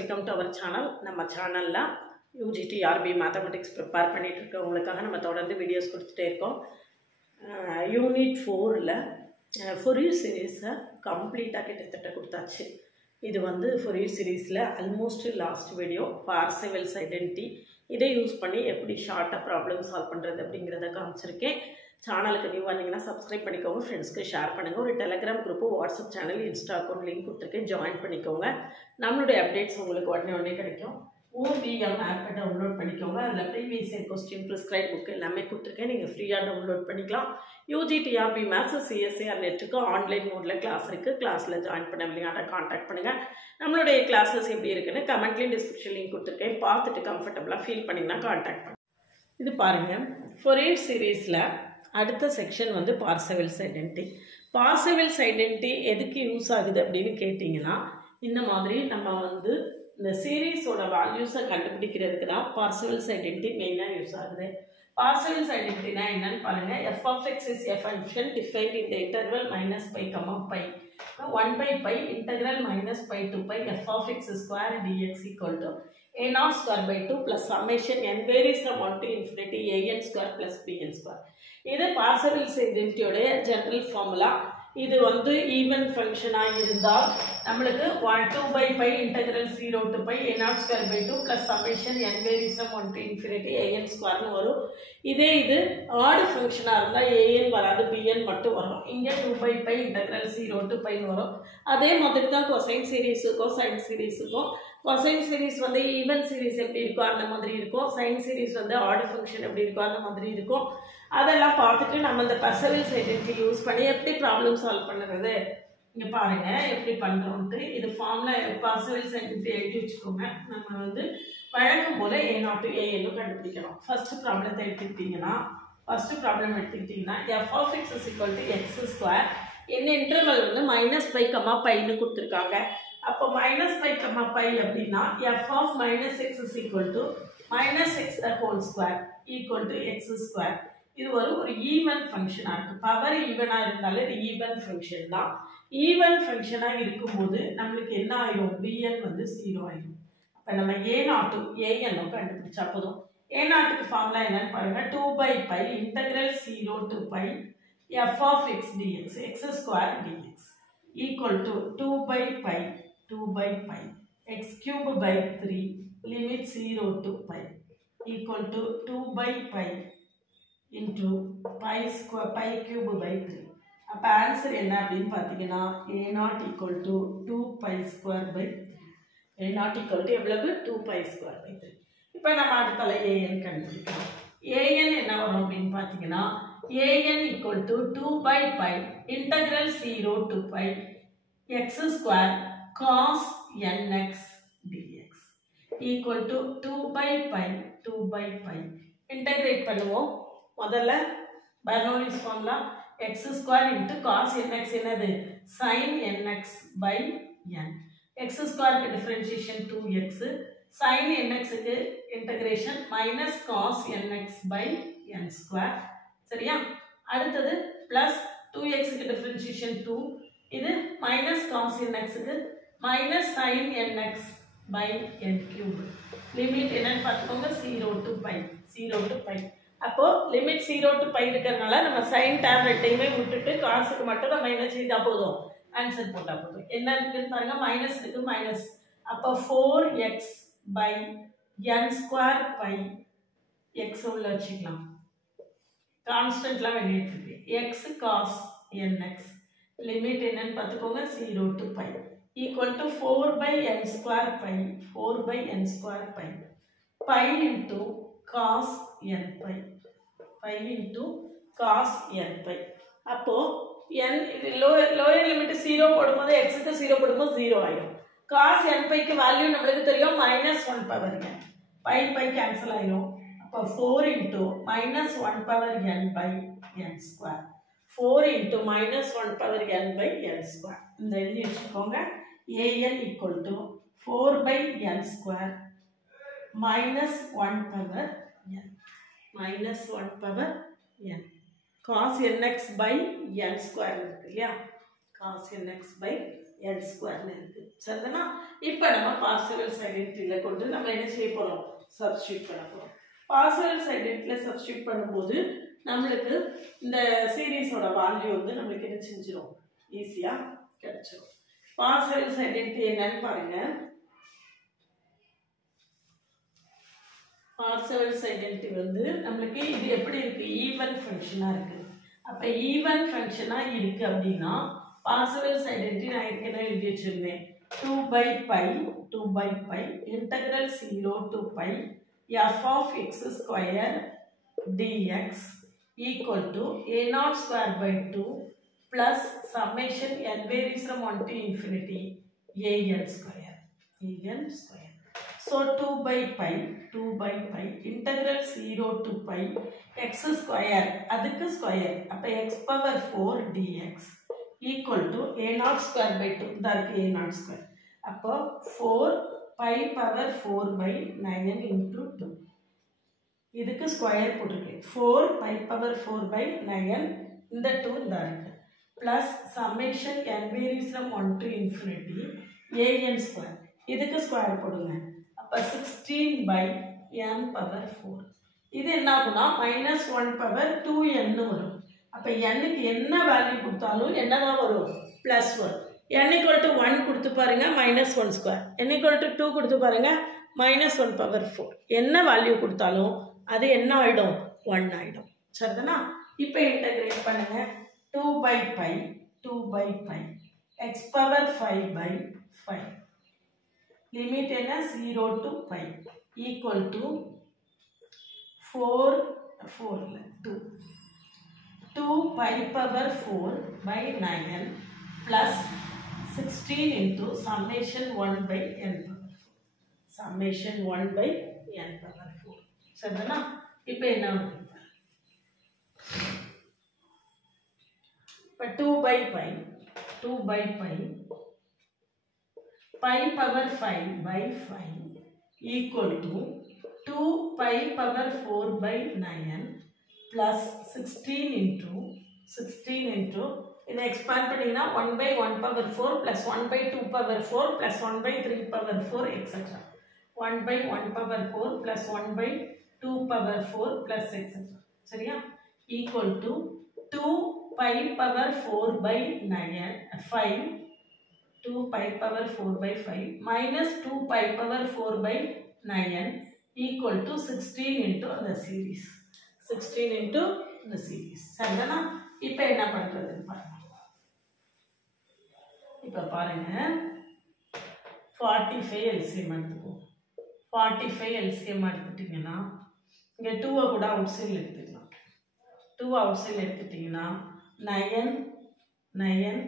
welcome to our channel. நம்ம சேனல்ல UGT RB mathematics prepare பண்ணிட்டு இருக்கவங்களுக்காக நம்ம தொடர்ந்து வீடியோஸ் கொடுத்துட்டே இருக்கோம். யூனிட் 4ல ஃபோரியர் சீரிஸை கம்ப்ளீட்டாக கிட்டத்தட்ட கொடுத்தாச்சு. இது வந்து ஃபோரியர் சீரிஸில் ஆல்மோஸ்ட் லாஸ்ட் வீடியோ பார்செவல்ஸ் ஐடென்டிட்டி இதை யூஸ் பண்ணி எப்படி ஷார்ட்டாக ப்ராப்ளம் சால்வ் பண்ணுறது அப்படிங்கிறத காமிச்சிருக்கேன். சேனலுக்கு நியூ வந்தீங்கன்னா சப்ஸ்கிரைப் பண்ணிக்கோங்க, ஃப்ரெண்ட்ஸ்க்கு ஷேர் பண்ணுங்கள். ஒரு Telegram group, WhatsApp channel, Insta account link கொடுத்துருக்கேன், ஜாயின் பண்ணிக்கோங்க. நம்மளுடைய அப்டேட்ஸ் உங்களுக்கு உடனே கிடைக்கும். OVM ஆப்பை டவுன்லோட் பண்ணிக்கோங்க. அதில் previous year question prescribe book எல்லாமே கொடுத்துருக்கேன், நீங்கள் ஃப்ரீயாக டவுன்லோட் பண்ணிக்கலாம். UGT RB மேத்ஸ் CSIR நெட்டுக்கு ஆன்லைன் மோடில் கிளாஸ் இருக்குது. கிளாஸில் ஜாயின் பண்ண விளையாட கான்டாக்ட் பண்ணுங்கள். நம்மளுடைய கிளாஸஸ் எப்படி இருக்குன்னு கமெண்ட்லேயும் டிஸ்கிரிப்ஷன் லிங்க் கொடுத்துருக்கேன், பார்த்துட்டு கம்ஃபர்டபுளாக ஃபீல் பண்ணிங்கன்னா கான்டாக்ட் பண்ணுங்கள். இது பாருங்கள், ஃபோரியர் சீரீஸில் அடுத்த செக்ஷன் வந்து பார்செவல்ஸ் ஐடென்டிட்டி. பார்செவல்ஸ் ஐடென்டிட்டி எதுக்கு யூஸ் ஆகுது அப்படின்னு கேட்டிங்கன்னா, இந்த மாதிரி நம்ம வந்து இந்த சீரீஸோட வேல்யூஸை கண்டுபிடிக்கிறதுக்கு தான் பார்செவல்ஸ் ஐடென்டிட்டி மெயினாக யூஸ் ஆகுது. பார்செவல்ஸ் ஐடென்டிட்டினா என்னன்னு பாருங்கள். f of x is a function defined in the interval minus pi comma pi. 1 by pi integral minus pi to pi f of x square dx equal to a0 square by 2 plus summation n varies from 1 to infinity an square plus bn square. இது பார்செவல்ஸ் ஐடென்டிட்டியோட general formula. இது வந்து even ஃபங்க்ஷனாக இருந்தால் நம்மளுக்கு 2 by pi integral 0 to pi a0 square by 2 plus summation n varies from 1 to infinity an square வரும். இதே இது add ஃபங்க்ஷனாக இருந்தால் an வராது, bn மட்டும் வரும். இங்கே 2 by pi integral 0 to pi வரும். அதே மாதிரி தான் கொசைன் சீரீஸுக்கும் சைன் சீரீஸுக்கும். கொசைன் சீரீஸ் வந்து ஈவன் சீரீஸ் எப்படி இருக்கோ அந்த மாதிரி இருக்கும். சைன் சீரீஸ் வந்து ஆட் ஃபங்க்ஷன் எப்படி இருக்கோ அந்த மாதிரி இருக்கும். அதெல்லாம் பார்த்துட்டு நம்ம இந்த பார்செவல்ஸ் ஐடென்டிட்டி யூஸ் பண்ணி எப்படி ப்ராப்ளம் சால்வ் பண்ணுறது இங்கே பாருங்கள் எப்படி பண்ணுறோன்ட்டு. இது ஃபார்மில் பார்செவல்ஸ் ஐடென்டிட்டி எழுதி வச்சுக்கோங்க. நம்ம வந்து வழக்கம் போல் a0 to an கண்டுபிடிக்கணும். ஃபஸ்ட்டு ப்ராப்ளத்தை எடுத்துக்கிட்டிங்கன்னா f of x is equal to x square. இந்த இன்டர்வல் வந்து மைனஸ் பை கம்மா பைன்னு கொடுத்துருக்காங்க. அப்போ மைனஸ் பை கம்மா பை அப்படின்னா f of minus x is equal to minus x the whole square equal to x square. இது ஒரு even ஃபங்க்ஷனாக இருக்குது. Power ஈவனாக இருந்தாலும் இது ஈவன் ஃபங்க்ஷன் தான். ஈவன் ஃபங்க்ஷனாக இருக்கும்போது நம்மளுக்கு என்ன ஆயிடும், bn வந்து 0 ஆயிடும். அப்போ நம்ம a0 an கண்டுபிடிச்சா போதும். a0க்கு ஃபார்முலா என்னன்னு பாருங்கள். 2 by pi integral 0 to pi f of x dx x square dx equal to 2 by pi x cube by 3 limit 0 to pi equal to 2 by pi into pi cube by 3. அப்போ answer என்ன அப்படின்னு பார்த்தீங்கன்னா a0 equal to 2 pi square by 3. a0 equal to எவ்வளவு 2 pi square by 3. இப்போ நம்ம அடுத்தால an கண்டுபிடிக்கலாம். an என்ன வரும் அப்படின்னு பார்த்தீங்கன்னா an equal to 2 by pi integral 0 to pi x square cos nx dx equal to 2 by pi integrate பண்ணுவோம். முதல்ல பெர்னோள்ளிஸ் formula x square into cos nx என்னது sin nx by n. x square க்கு differentiation 2x, sin nx க்கு integration minus cos nx by n square. சரியா? அடுத்தது plus 2x க்கு differentiation 2, இது minus cos nx க்கு minus sin nx by n cube. Limit என்னன்னு பார்த்துக்கோங்க 0 to pi. அப்போ லிமிட் 0 to pi இருக்கிறதுனால நம்ம sin tan ரெட்டையுமே விட்டுட்டு காசுக்கு மட்டும் நம்ம என்ன செய்தால் போதும், ஆன்சர் போட்டால் போதும். என்ன இருக்குன்னு பாருங்க, மைனஸ் இருக்கு, மைனஸ். அப்போ 4x by n square pi x உள்ள வச்சுக்கலாம். கான்ஸ்டன்ட்லாம் வெளியிட்டு x cos nx லிமிட் என்னன்னு பார்த்துக்கோங்க 0 to pi equal to 4 by n square pi pi into cos n pi into cos n pi. அப்போ n லோயர் லிமிட் 0 போடும்போது x க்கு 0 போடும்போது 0 ஆயிடும். cos n pi க்கு வேல்யூ நம்மளுக்கு தெரியும் -1 பவர் n. pi கேன்சல் ஆயிடும். அப்போ 4 into -1 power n by n square. 4 into -1 power n by n square. இந்த எழுதி வச்சுக்கோங்க. an equal to 4 by n square minus 1 power n cos nx by n square இருக்கு இல்லையா, cos nx by n ஸ்கொயர்னு இருக்கு. சரிதானா? இப்போ நம்ம பார்செவல்ஸ் ஐடென்டிட்டியில் கொண்டு நம்ம என்ன செய்ய போகிறோம்? சப்ஸ்டியூட் பண்ண போகிறோம். பார்செவல்ஸ் ஐடென்டிட்டியில் சப்ஸ்டியூட் பண்ணும்போது நம்மளுக்கு இந்த சீரீஸோட வேல்யூ வந்து நம்மளுக்கு என்ன செஞ்சிடும்? ஈஸியாக கிடைச்சிடும். பார்செவல்ஸ் ஐடென்டிட்டி என்னன்னு பாருங்க. பார்செவல்ஸ் ஐடென்டிட்டி வந்து நம்மளுக்கு இது எப்படி இருக்கு? ஈவன் ஃபங்க்ஷனாக இருக்கு. அப்போ ஈவன் ஃபங்க்ஷனாக இருக்கு அப்படின்னா பார்செவல்ஸ் ஐடென்டிட்டி நான் ஏற்கனவே எழுதி வச்சிருந்தேன். 2 by pi integral 0 to pi f of x square dx equal to a0 square by 2 plus summation n varies from 1 to infinity an square. So 2 by pi integral 0 to pi x square அதுக்கு square அப்ப x power 4 dx equal to a0 square by 2 that a0 square அப்போ 4 pi power 4 by 9 into 2 இதுக்கு square போட்டுருக்கேன். 4 pi power 4 by 9 இந்த 2 இந்த இருக்கு plus summation n varies from 1 to infinity an square இதுக்கு square போடுங்க. அப்போ 16 by n power 4 இது என்ன ஆகும்னா -1 power 2n வரும். அப்போ n-க்கு என்ன வேல்யூ கொடுத்தாலும் என்னதான் வரும்? ப்ளஸ் வரும். n equal to 1 கொடுத்து பாருங்க -1 ஸ்கொயர், n equal to 2 கொடுத்து பாருங்க -1 power 4. என்ன வேல்யூ கொடுத்தாலும் அது என்ன ஆகிடும்? 1 ஆகிடும். சரிதானா? இப்போ இன்டகிரேட் பண்ணுங்க. 2 by pi x power 5 by 5 limit என்ன? 0 to pi equal to 2 pi power 4 by 9 plus 16 into summation 1 by n power 4. Summation 1 by n power 4. சரிதானா? இப்போ என்ன ஆகும்? இப்போ 2 by pi power 5 by 5 equal to 2 pi power 4 by 9 plus 16 into இதை expand பண்ணினா 1 by 1 power 4 plus 1 by 2 power 4 plus 1 by 3 power 4 etc. 1 by 1 power 4 plus 1 by 2 power 4 plus etc. சரியா? equal to 2 pi power 4 by 5 2 pi power 4 by 5 minus 2 pi power 4 by 9 equal to 16 into the series. 16 into the series. சரிதானா? இப்போ என்ன பண்றதுன்னு பாருங்க. இப்போ பாருங்க 45 LCM எடுத்துக்கோ. 45 LCM எடுத்துட்டீங்கன்னா இங்க 2 கூட அவுட் சைடு எடுத்துக்கலாம். 2 அவுட் சைடு எடுத்துட்டீங்கன்னா 9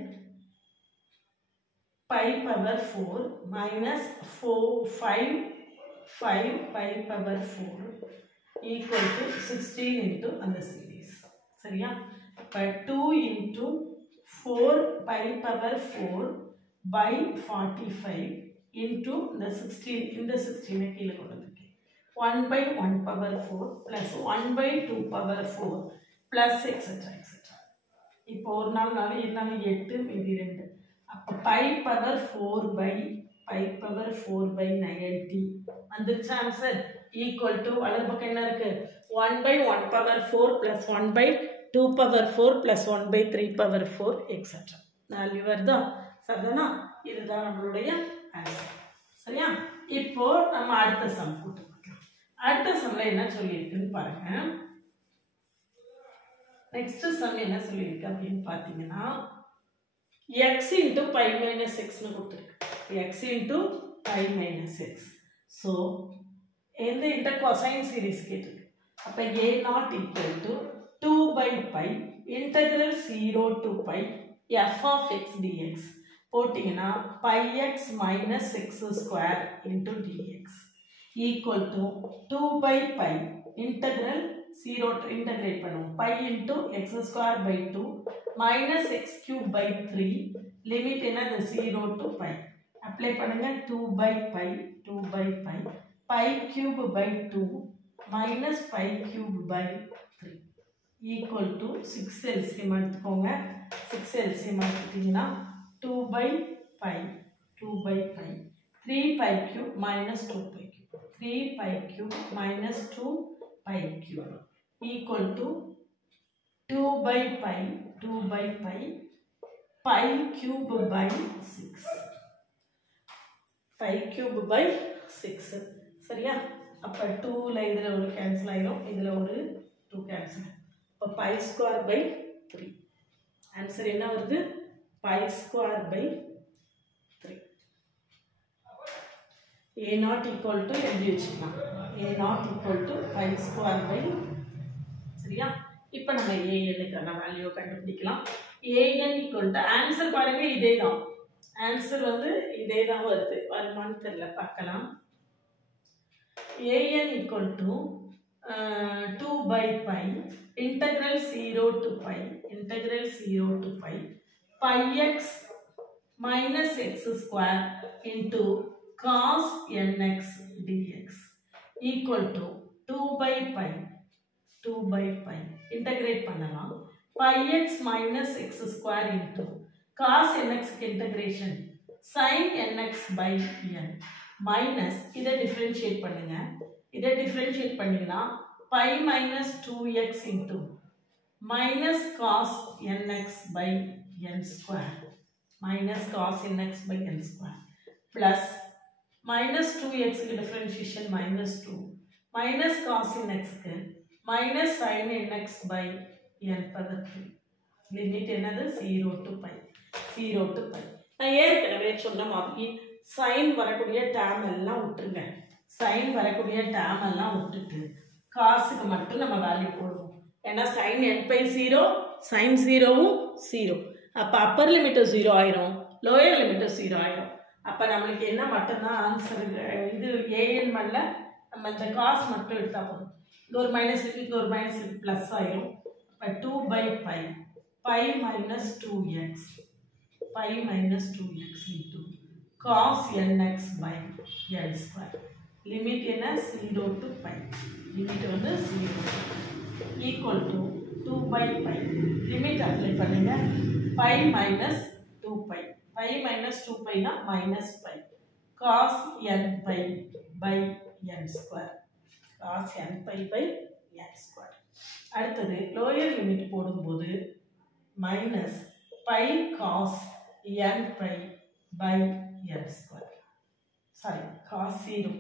pi power 4 minus 5 pi power 4 equal to 16 into அந்த series. சரியா? இப்போ 2 into 4 pi power 4 by 45 into the 16 இந்த 16 கீழே கொண்டு வந்திருக்கேன். 1 by 1 power 4 plus 1 by 2 power 4 plus etc. இப்போ ஒரு நாள் 8 மீதி 2 அப்போ pi power 4 by 90 வந்துருச்சு ஆன்சர். ஈக்குவல் டு வலது பக்கம் என்ன இருக்கு? 1 by 1 power 4 plus 1 by 2 power 4 plus 1 by 3 power 4 etc. Value வருதா? சரிதானா? இதுதான் நம்மளுடைய ஆன்சர். சரியா? இப்போ நம்ம அடுத்த சம் போட்டு பார்க்கலாம். அடுத்த சம்ல என்ன சொல்லியிருக்குன்னு பாருங்க. நெக்ஸ்ட் சம் என்ன சொல்லியிருக்கு அப்படின்னு பார்த்தீங்கன்னா x into pi minus x னு கொடுத்துருக்கு. x into pi minus x. So எந்த இன்டர் கொசைன் சீரீஸ் கேட்டிருக்கு. அப்போ a0 equal to 2 by pi integral 0 to pi f of x dx போட்டிங்கன்னா pi x minus x square into dx equal to 2 by pi integral 0 integrate பண்ணுவோம் pi into x square by 2 minus x cube by 3 limit என்னது 0 to pi apply பண்ணுங்க 2 by pi pi cube by 2 minus pi cube by 3 equal to 6 LCM எடுத்துக்கோங்க. 6 LCM எடுத்துட்டீங்கன்னா 2 by pi 2 by pi 3 pi cube minus 2 pi cube 3 pi cube minus 2 pi cube equal to 2 by pi pi cube by 6 pi cube by 6 சரியா அப்ப 2 ல இதுல ஒரு cancel ஆயிடும் இதுல ஒரு 2 கேன்சல் அப்ப pi square by 3 ஆன்சர் என்ன வருது pi square by 3 a not equal to எழுதி வச்சுக்கலாம் a not equal to pi square by சரியா இப்போ நம்ம an க்கான வேல்யூ கண்டுபிடிக்கலாம் an equal to ஆன்சர் பாருங்க இதேதான் ஆன்சர் வந்து இதேதான் வருது வருமான்னு தெரியல பார்க்கலாம் an equal to 2 by pi integral 0 to pi pi x minus x square into cos nx dx equal to 2 by pi integrate பண்ணலாம் pi x minus x square into cos nx integration sin nx by n minus இதை differentiate பண்ணுங்க இதை differentiate பண்ணீங்கன்னா pi minus 2x into minus cos nx by n square minus cos nx by n square plus minus 2x க்கு differentiation minus 2 minus cos nx க்கு minus sin nx by n power 3 limit என்னது 0 to pi நான் ஏற்கனவே சொன்ன மாதிரி sin வரக்கூடிய term எல்லாம் விட்டுருங்க sin வரக்கூடிய டேர்ம் எல்லாம் விட்டுட்டு காசுக்கு மட்டும் நம்ம வேல்யூ போடுவோம் ஏன்னா sin n by 0 sin 0வும் 0 அப்ப அப்பர் லிமிட் 0 ஆயிரும் லோயர் லிமிட் 0 ஆயிரும் அப்ப நமக்கு என்ன மட்டும்தான் ஆன்சர் இது an மல்ல நம்ம இந்த காஸ் மட்டும் எடுத்தா போதும் இது ஒரு மைனஸ் இருக்கு இது ஒரு மைனஸ் இருக்கு பிளஸ் ஆயிரும் அப்ப 2 by pi minus 2x into cos nx by n square limit என்ன 0 to pi limit வந்து 0 equal to 2 by pi limit apply பண்ணுங்க pi minus 2 pi minus 2 pi னா minus pi cos n pi by n square cos n pi by n square அடுத்தது lower limit போடும்போது minus pi cos n pi by n square sorry cos 0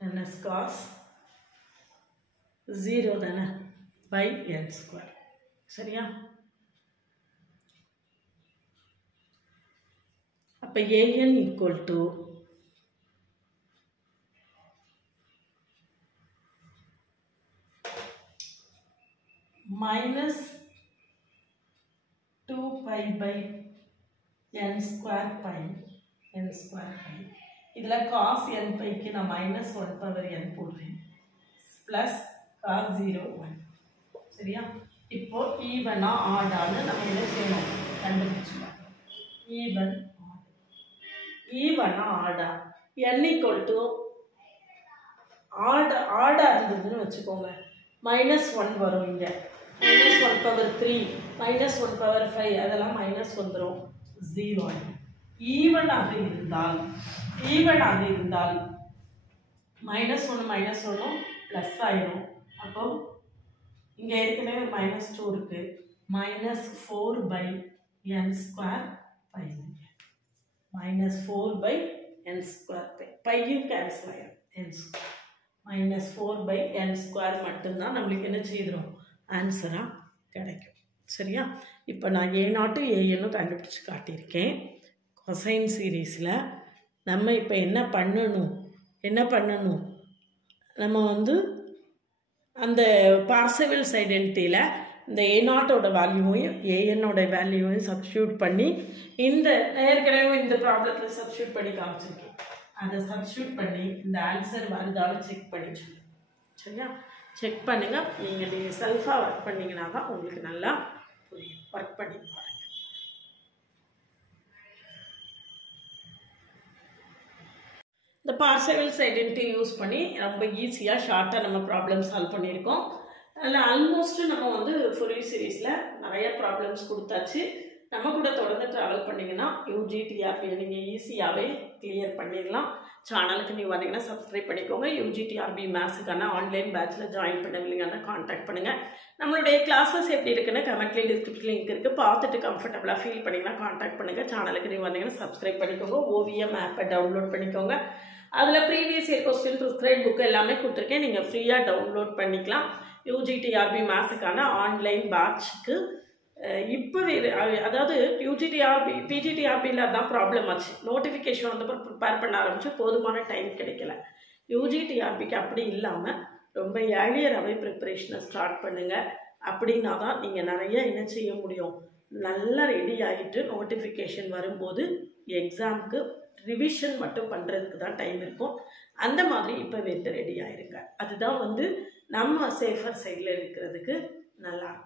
minus cos 0 தான by n square சரியா அப்ப an equal to minus 2 pi by n square pi இதுல cos n pi க்கு நான் minus 1 power n போடுறேன் plus cos 0 1 சரியா இப்போ ஈவனா ஆடான்னு நம்ம என்ன செய்யணும் கண்டுபிடிச்சோம் ஈவனா ஆடா n equal to ஆடா இருந்ததுன்னு வச்சுக்கோங்க minus 1 வரும் இங்க minus 1 power 3 minus 1 power 5 அதெல்லாம் minus வந்துரும் 0 ஈவன் ஆக இருந்தால் minus 1 plus ஆயிரும் அப்போ இங்க ஏற்கனவே minus 2 இருக்கு minus 4 by n square pi minus 4 by n square pi யும் cancel ஆயிரும் n square minus 4 by n square மட்டும்தான் நம்மளுக்கு என்ன செய்யறோம் ஆன்சரா கிடைக்கும் சரியா இப்போ நான் a0 an கண்டுபிடிச்சு காட்டியிருக்கேன் கொசைன் சீரீஸில் நம்ம இப்போ என்ன பண்ணணும் நம்ம வந்து அந்த பார்செவல்ஸ் ஐடென்டிட்டியில் இந்த a0ஓட வேல்யூவையும் anோட வேல்யூவையும் சப்ஸ்டியூட் பண்ணி இந்த ஏற்கனவே இந்த ப்ராப்ளத்தில் சப்ஸ்டியூட் பண்ணி காமிச்சிருக்கேன் அதை சப்ஸ்டியூட் பண்ணி இந்த ஆன்சர் வருதாலும் செக் பண்ணி சொல்லுங்கள் சரியா செக் பண்ணுங்கள் நீங்கள் செல்ஃபாக ஒர்க் பண்ணிங்கன்னா தான் உங்களுக்கு நல்லா புரியும் ஒர்க் பண்ணி பாருங்கள் இந்த பார்செவல்ஸ் ஐடென்டிட்டி யூஸ் பண்ணி ரொம்ப ஈஸியாக ஷார்ட்டாக நம்ம ப்ராப்ளம் சால்வ் பண்ணியிருக்கோம் அதில் ஆல்மோஸ்ட் நம்ம வந்து ஃபுரியர் சீரீஸில் நிறைய ப்ராப்ளம்ஸ் கொடுத்தாச்சு. நம்ம கூட தொடர்ந்து ட்ராவல் பண்ணிங்கன்னா யூஜி டிஆர்பியை நீங்கள் ஈஸியாகவே கிளியர் பண்ணிடலாம். சேனலுக்கு நீங்கள் வந்தீங்கன்னா சப்ஸ்கிரைப் பண்ணிக்கோங்க. யூஜி டிஆர்பி மேத்ஸுக்கான ஆன்லைன் பேட்சில் ஜாயின் பண்ணவில்லைங்கன்னா கான்டாக்ட் பண்ணுங்கள். நம்மளுடைய கிளாஸஸ் எப்படி இருக்குன்னு கமெண்ட்லேயே டிஸ்கிரிப்ஷன் லிங்க் இருக்குது, பார்த்துட்டு கம்ஃபர்டபுளாக ஃபீல் பண்ணிங்கன்னா கான்டாக்ட் பண்ணுங்கள். சேனலுக்கு நீங்கள் வந்தீங்கன்னா சப்ஸ்கிரைப் பண்ணிக்கோங்க. ஓவியம் ஆப்பை டவுன்லோட் பண்ணிக்கோங்க. அதில் previous year question prescribe book எல்லாமே கொடுத்துருக்கேன், நீங்கள் ஃப்ரீயாக டவுன்லோட் பண்ணிக்கலாம். யூஜி டிஆர்பி மேத்ஸுக்கான ஆன்லைன் பேட்சுக்கு இப்போவே, அதாவது யூஜிடிஆர்பி பிஜிடிஆர்பியில் தான் ப்ராப்ளம் ஆச்சு. நோட்டிஃபிகேஷன் வந்தப்போ ப்ரிப்பேர் பண்ண ஆரம்பிச்சு போதுமான டைம் கிடைக்கல. யூஜிடிஆர்பிக்கு அப்படி இல்லாமல் ரொம்ப ஏர்லியராகவே ப்ரிப்பரேஷனை ஸ்டார்ட் பண்ணுங்கள். அப்படின்னா தான் நீங்கள் நிறைய என்ன செய்ய முடியும், நல்லா ரெடி ஆகிட்டு நோட்டிஃபிகேஷன் வரும்போது எக்ஸாமுக்கு ரிவிஷன் மட்டும் பண்ணுறதுக்கு தான் டைம் இருக்கும். அந்த மாதிரி இப்போ ரெடி ஆகிருங்க. அதுதான் வந்து நம்ம சேஃபர் சைடில் இருக்கிறதுக்கு நல்லாயிருக்கும்.